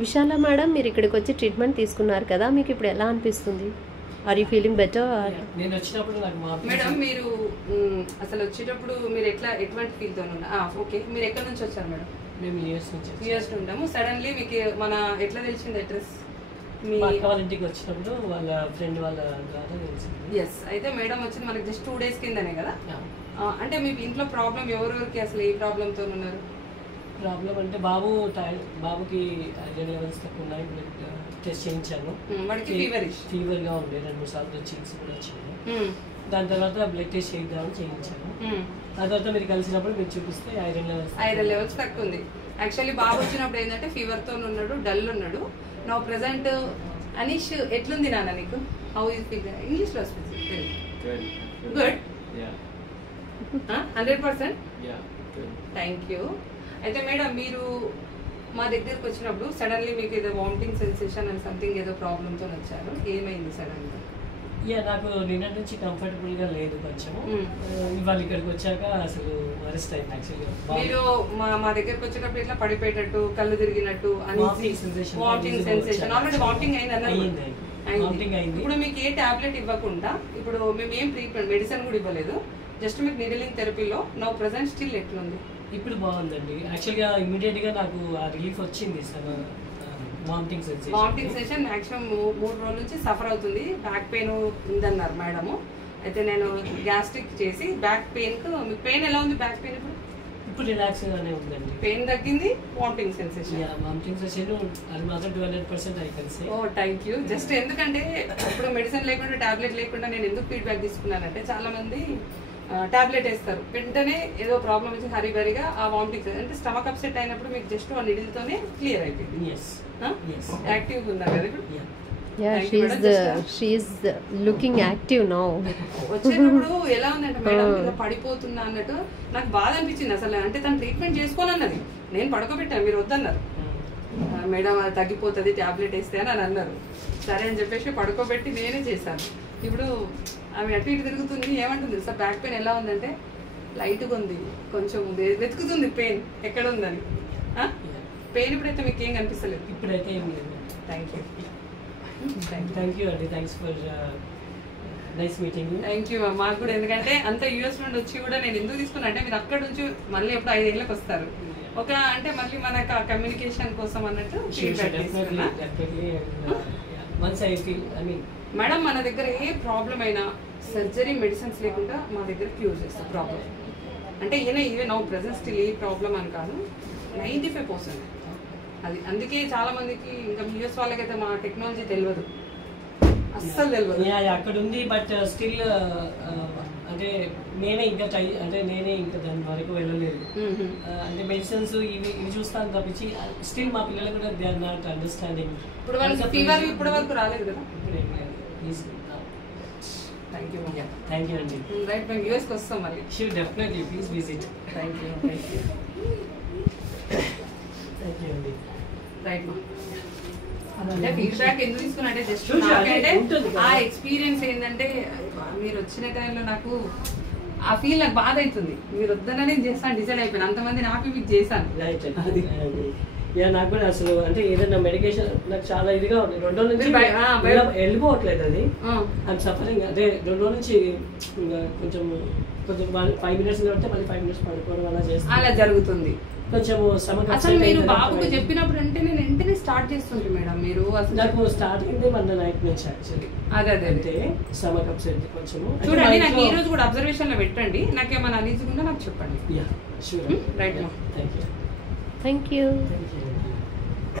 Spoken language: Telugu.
విశాల మేడం, మీరు ఇక్కడికి వచ్చి ట్రీట్మెంట్ తీసుకున్నారు కదా, మీకు ఇప్పుడు ఎలా అనిపిస్తుంది? Are you feeling better? నేను వచ్చినప్పుడు నాకు మేడం మీరు అసలు వచ్చేటప్పుడు మీరు ఎటువంటి ఫీల్ తో ఉన్నా? ఓకే, మీరు ఎక్కడి నుంచి వచ్చారు మేడం? మేము యూఎస్ నుంచి ఉంటాము. సడన్లీ మీకు మన ఎట్లా తెలిసింది అడ్రస్? మీ అక్క వాళ్ళ ఇంటికి వచ్చినప్పుడు వాళ్ళ ఫ్రెండ్ వాళ్ళ ద్వారా తెలిసింది. ఎస్, అయితే మేడం వచ్చింది మనకి జస్ట్ 2 days కిందనే కదా. అంటే మీ ఇంట్లో ప్రాబ్లం ఎవరెవరికి, అసలు ఏ ప్రాబ్లంతో ఉన్నారు? ప్రాబ్లం అంటే బాబుకి ఐరన్ లెవెల్స్ తక్కువ ఉన్నాయి. టెస్ట్ చేయించాను. వాడికి ఫీవర్గా ఉండే 2-3 సార్లు చీక్స్ కూడా వచ్చింది. దాని తర్వాత బ్లడ్ టెస్ట్ చేద్దామని చేయించాను. ఆ తర్వాత మీరు కలిసినప్పుడు మీరు చూపిస్తే ఐరన్ లెవెల్స్ తక్కువ ఉంది. యాక్చువల్లీ బాబు వచ్చినప్పుడు ఏంటంటే ఫీవర్తో ఉన్నాడు, డల్ ఉన్నాడు. నా ప్రెసెంట్ అనీష్ ఎట్లుంది నాన్న నీకు? How is feel? ఇంగ్లీష్లో గుడ్ 100%. Thank you. అయితే మేడం మీరు మా దగ్గరకు వచ్చినప్పుడు సడన్లీ మీకు ఏదో వామిటింగ్ సెన్సేషన్ అండ్ సంథింగ్ ఏదో ప్రాబ్లంతో వచ్చారు. ఏమైంది సడన్గా? నాకు నిన్న నుంచి కంఫర్టబుల్ గా లేదు కొంచెం. ఇవాళ ఇక్కడికి వచ్చాక అసలు అరెస్ట్ అయింది. యాక్చువల్లీ మీరు మా దగ్గరకు వచ్చేటప్పుడు ఇట్లా పడిపోయేటట్టు, కళ్ళు తిరిగినట్టు, వామిటింగ్ సెన్సేషన్, ఆల్రెడీ వామిటింగ్ అయింది. ఇప్పుడు మీకు ఏ టాబ్లెట్ ఇవ్వకుండా, ఇప్పుడు మేము ఏం ట్రీట్మెంట్ మెడిసిన్ కూడా ఇవ్వలేదు, జస్ట్ మీకు నీడిలింగ్ థెరపీలో నా ప్రెసెంట్ స్టిల్ ఎట్లుంది? ఇప్పుడు బాగుందండి. యాక్చువల్గా ఇమీడియట్ గా నాకు ఆ రిలీఫ్ వచ్చింది. వామిటింగ్ సెన్సేషన్ మాక్సిమం 3 రోజుల నుంచి సఫర్ అవుతుంది. బ్యాక్ పెయిన్ ఉందన్నారు మేడము. అయితే నేను గ్యాస్ట్రిక్ చేసి బ్యాక్ పెయిన్ కు, మీకు పెయిన్ ఎలా ఉంది? బ్యాక్ పెయిన్ ఇప్పుడు రిలాక్స్ గానే ఉందండి. పెయిన్ తగ్గింది. వామిటింగ్ సెన్సేషన్ అది మాత్రం 200% I can say. Oh thank you. Just ఎందుకంటే ఇప్పుడు మెడిసిన్ లేకుండా, టాబ్లెట్ లేకుండా నేను ఎందుకు ఫీడ్బ్యాక్ తీసుకున్నానంటే, చాలా మంది టాబ్లెట్ వేస్తారు, వెంటనే ఏదో ప్రాబ్లం వచ్చి హరిబరిగా ఆ వామిటింగ్ అంటే స్టమక్ అప్సెట్ అయినప్పుడు మీకు జస్ట్ ఆ నిడిల్తోనే క్లియర్ అయిపోయింది. యాక్టివ్గా ఉన్నారు కదా ఇప్పుడు? she is looking active now. వచ్చేటప్పుడు ఎలా ఉందంటే మేడం, ఇలా పడిపోతున్నా అన్నట్టు నాకు బాధ అనిపించింది అసలు. అంటే తను ట్రీట్మెంట్ చేసుకోనన్నది, నేను పడుకోబెట్టాను, మీరు వద్దన్నారు. మేడం అది తగ్గిపోతుంది టాబ్లెట్ వేస్తే అని అన్నారు. సరే అని చెప్పేసి పడుకోబెట్టి నేనే చేశాను. ఇప్పుడు ఆమె అటు ఇటు తిరుగుతుంది. ఏమంటుంది సార్, బ్యాక్ పెయిన్ ఎలా ఉందంటే లైట్గా ఉంది, కొంచెం వెతుకుతుంది పెయిన్ ఎక్కడ ఉందని. పెయిన్ ఇప్పుడైతే మీకు ఏం కనిపిస్తలేదు? ఇప్పుడైతే ఏం లేదు. థ్యాంక్ యూ అండి. Thanks for nice meeting. Thank you మాకు కూడా. ఎందుకంటే అంత యూఎస్ నుండి వచ్చి కూడా నేను ఎందుకు తీసుకున్నా అంటే, మీరు అక్కడ నుంచి మళ్ళీ ఎప్పుడు 5 ఏళ్ళకి వస్తారు ఒక అంటే మళ్ళీ మనకు కమ్యూనికేషన్ కోసం అన్నట్టు. మేడం మన దగ్గర ఏ ప్రాబ్లం అయినా సర్జరీ మెడిసిన్స్ లేకుండా మా దగ్గర క్యూర్ చేస్తారు ప్రాబ్లం. అంటే ఈవెన్ నౌ ప్రెసెంట్ స్టిల్ ఏ ప్రాబ్లం అని కాదు, 95% అది. అందుకే చాలా మందికి ఇంకా యూఎస్ వాళ్ళకైతే మా టెక్నాలజీ తెలియదు, అస్సలు తెలియదు. అక్కడ ఉంది, బట్ స్టిల్ అంటే నేనే ఇంకా దాని వరకు వెళ్ళలేదు. అంటే మెడిసిన్స్ ఇవి చూస్తాను తప్పించి స్టిల్ మా పిల్లలు కూడా దే ఆర్ నాట్ అండర్స్టాండింగ్. ఇప్పుడు వాళ్ళకి ఫీవర్ ఇప్పటి వరకు రాలేదు కదా? థ్యాంక్ యూ అండి. రైట్, మేము యూఎస్కి వస్తాం మళ్ళీ. Sure, definitely, please visit. Thank you అండి. రైట్ మా అంటే ఫీడ్బ్యాక్ ఎందుకు తీసుకున్నా అంటే జస్ట్ నాకంటే ఆ ఎక్స్పీరియన్స్ ఏంటంటే, మీరు వచ్చిన టైంలో నాకు ఆ ఫీల్ నాకు బాధ అవుతుంది. మీరు వద్దనే నేను చేస్తాను డిసైడ్ అయిపోయాను. అంతమంది నాకు మీకు చేశాను. నాకు కూడా అసలు అంటే ఏదైనా మెడికేషన్ నాకు చాలా ఇదిగా ఉంది. 2 రోజుల నుంచి వెళ్ళిపోవట్లేదు అది. అండ్ సఫరింగ్ అదే 2 రోజుల నుంచి కొంచెం 5 minutes కాబట్టి మళ్ళీ 5 minutes పడుకోవడం అలా చేస్తాను. అలా జరుగుతుంది. కొంచెం అసలు మీరు బాబుకు చెప్పినప్పుడు అంటే నేను వెంటనే స్టార్ట్ చేస్తుంటే మేడం, మీరు అసలు నాకు స్టార్ట్ అయింది మొన్న నైట్ నుంచి యాక్చువల్లీ. అదే అంటే స్టమక్ అప్సెట్ కొంచెం. చూడండి, నాకు ఈ రోజు కూడా అబ్జర్వేషన్ లో పెట్టండి. నాకేమైనా అనీజీగా ఉందో నాకు చెప్పండి. Sure. Right. Thank you. Thank you.